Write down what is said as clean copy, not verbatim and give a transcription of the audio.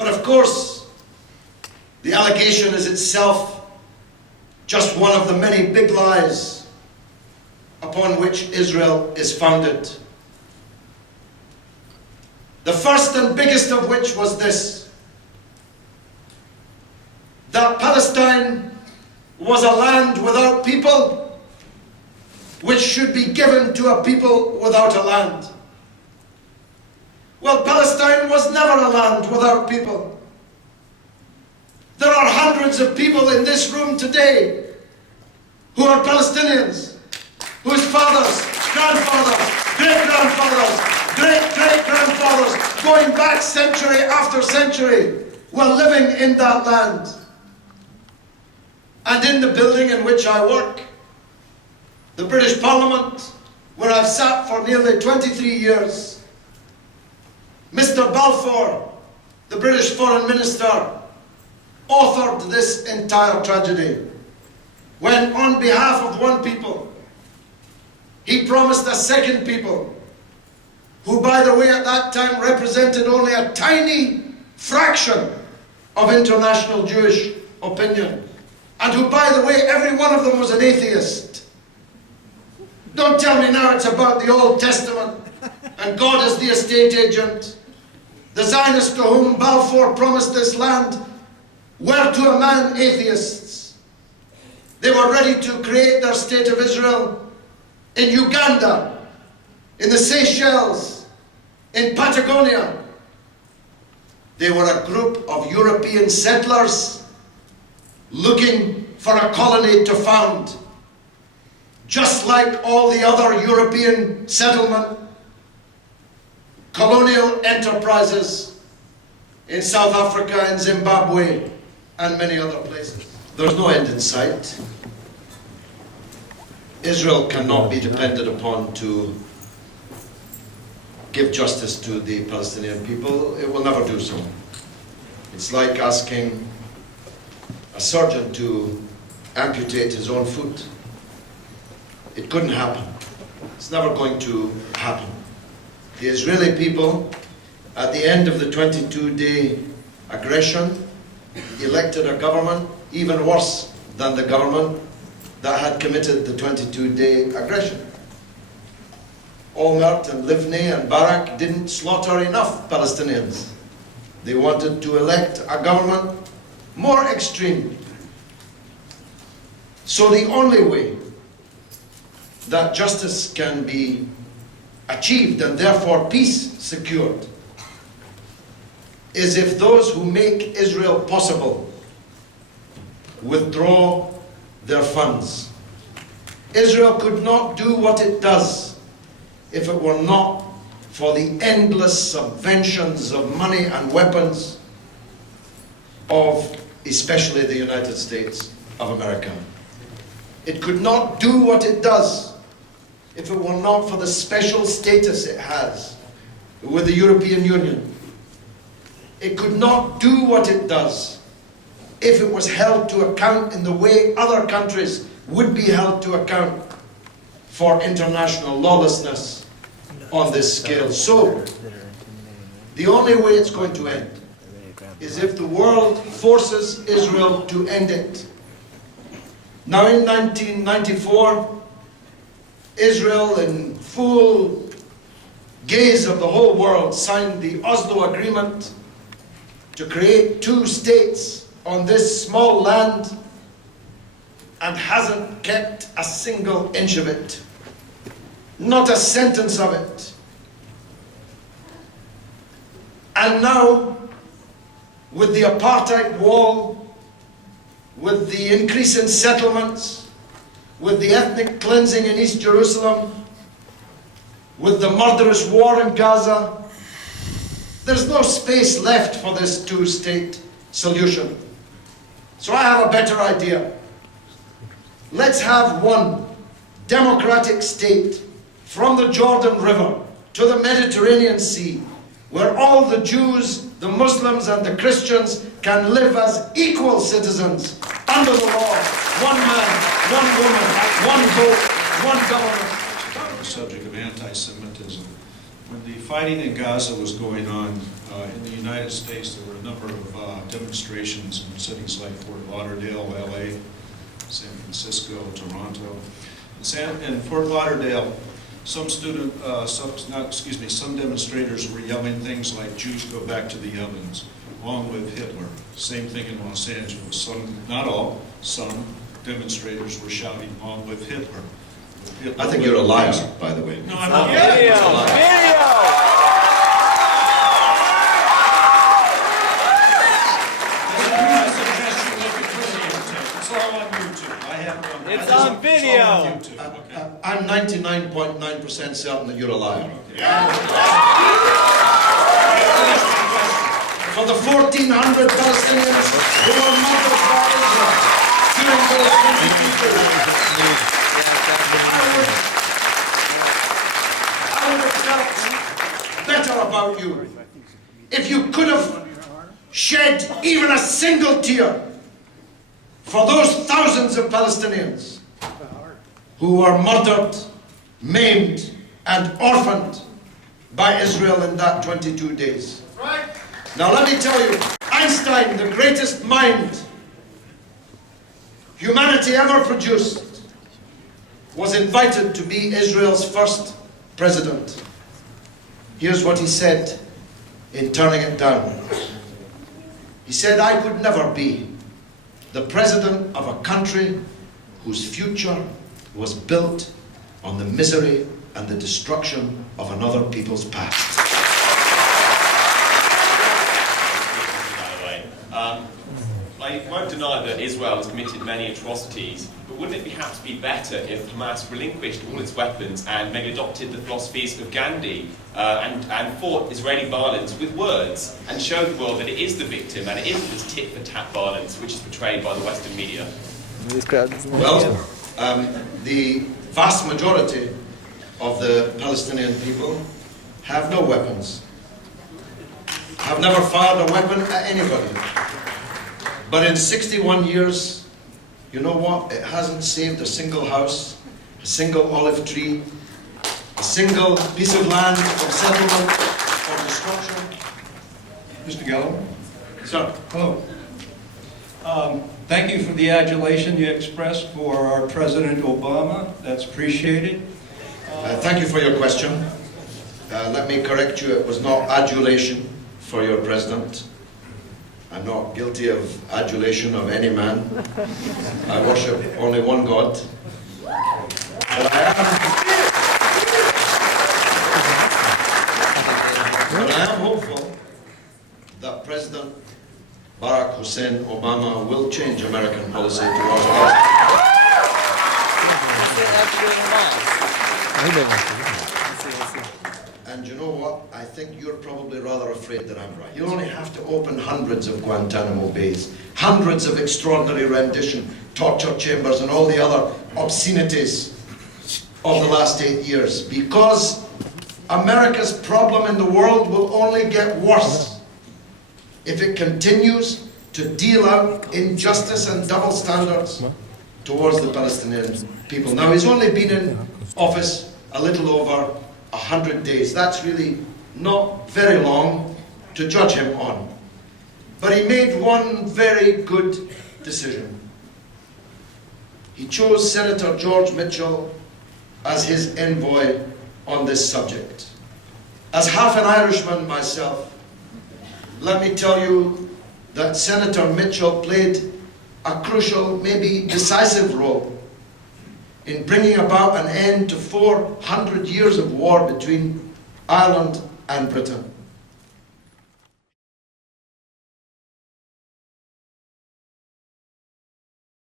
But of course, the allegation is itself just one of the many big lies upon which Israel is founded. The first and biggest of which was this: that Palestine was a land without people, which should be given to a people without a land. Well, Palestine was never a land without people. There are hundreds of people in this room today who are Palestinians, whose fathers, grandfathers, great-grandfathers, great-great-grandfathers, going back century after century, were living in that land. And in the building in which I work, the British Parliament, where I've sat for nearly 23 years, Mr. Balfour, the British Foreign Minister, authored this entire tragedy when, on behalf of one people, he promised a second people, who, by the way, at that time represented only a tiny fraction of international Jewish opinion, and who, by the way, every one of them was an atheist. Don't tell me now it's about the Old Testament and God is the estate agent. The Zionists to whom Balfour promised this land were to a man atheists. They were ready to create their state of Israel in Uganda, in the Seychelles, in Patagonia. They were a group of European settlers looking for a colony to found, just like all the other European settlement colonial enterprises in South Africa and Zimbabwe and many other places. There's no end in sight. Israel cannot be depended upon to give justice to the Palestinian people. It will never do so. It's like asking a surgeon to amputate his own foot. It couldn't happen. It's never going to happen. The Israeli people, at the end of the 22-day aggression, elected a government even worse than the government that had committed the 22-day aggression. Olmert and Livni and Barak didn't slaughter enough Palestinians. They wanted to elect a government more extreme. So the only way that justice can be achieved and therefore peace secured is if those who make Israel possible withdraw their funds. Israel could not do what it does if it were not for the endless subventions of money and weapons of especially the United States of America. It could not do what it does if it were not for the special status it has with the European Union. It could not do what it does if it was held to account in the way other countries would be held to account for international lawlessness on this scale. So, the only way it's going to end is if the world forces Israel to end it. Now, in 1994, Israel, in full gaze of the whole world, signed the Oslo Agreement to create two states on this small land and hasn't kept a single inch of it. Not a sentence of it. And now, with the apartheid wall, with the increase in settlements, with the ethnic cleansing in East Jerusalem, with the murderous war in Gaza, there's no space left for this two-state solution. So I have a better idea. Let's have one democratic state from the Jordan River to the Mediterranean Sea, where all the Jews, the Muslims and the Christians can live as equal citizens under the law. One man, one woman, one vote, one government. On the subject of anti-Semitism, When the fighting in Gaza was going on in the United States, there were a number of demonstrations in cities like Fort Lauderdale, LA, San Francisco, Toronto. In Fort Lauderdale, some demonstrators were yelling things like "Jews go back to the ovens," along with Hitler. Same thing in Los Angeles. Some, not all, some demonstrators were shouting "Long with Hitler." I think you're a liar, by the way. No, I'm not. Video! I suggest you look at videotape. It's all on YouTube. I have one. It's on video. It's all on YouTube. Okay. I'm 99.9% certain that you're a liar. For the 1,400 Palestinians who were murdered by Israel during those 22 days, I would have felt better about you if you could have shed even a single tear for those thousands of Palestinians who were murdered, maimed, and orphaned by Israel in that 22 days. Now let me tell you, Einstein, the greatest mind humanity ever produced, was invited to be Israel's first president. Here's what he said in turning it down. He said, "I could never be the president of a country whose future was built on the misery and the destruction of another people's past." I won't deny that Israel has committed many atrocities, but wouldn't it perhaps be better if Hamas relinquished all its weapons and maybe adopted the philosophies of Gandhi and fought Israeli violence with words and showed the world that it is the victim and it isn't this tit-for-tat violence which is portrayed by the Western media? Well, the vast majority of the Palestinian people have no weapons, have never fired a weapon at anybody. But in 61 years, you know what? It hasn't saved a single house, a single olive tree, a single piece of land from settlement or destruction. Mr. Galloway? Sir. Hello. Thank you for the adulation you expressed for our President Obama. That's appreciated. Thank you for your question. Let me correct you. It was not adulation for your president. I'm not guilty of adulation of any man. I worship only one God. But I am hopeful that President Barack Hussein Obama will change American policy towards Palestine. And you know what? I think you're probably rather afraid that I'm right. You only have to open hundreds of Guantanamo bays, hundreds of extraordinary rendition, torture chambers, and all the other obscenities of the last 8 years, because America's problem in the world will only get worse if it continues to deal out injustice and double standards towards the Palestinian people. Now, he's only been in office a little over 100 days. That's really not very long to judge him on. But he made one very good decision. He chose Senator George Mitchell as his envoy on this subject. As half an Irishman myself, let me tell you that Senator Mitchell played a crucial, maybe decisive role in bringing about an end to 400 years of war between Ireland and Britain.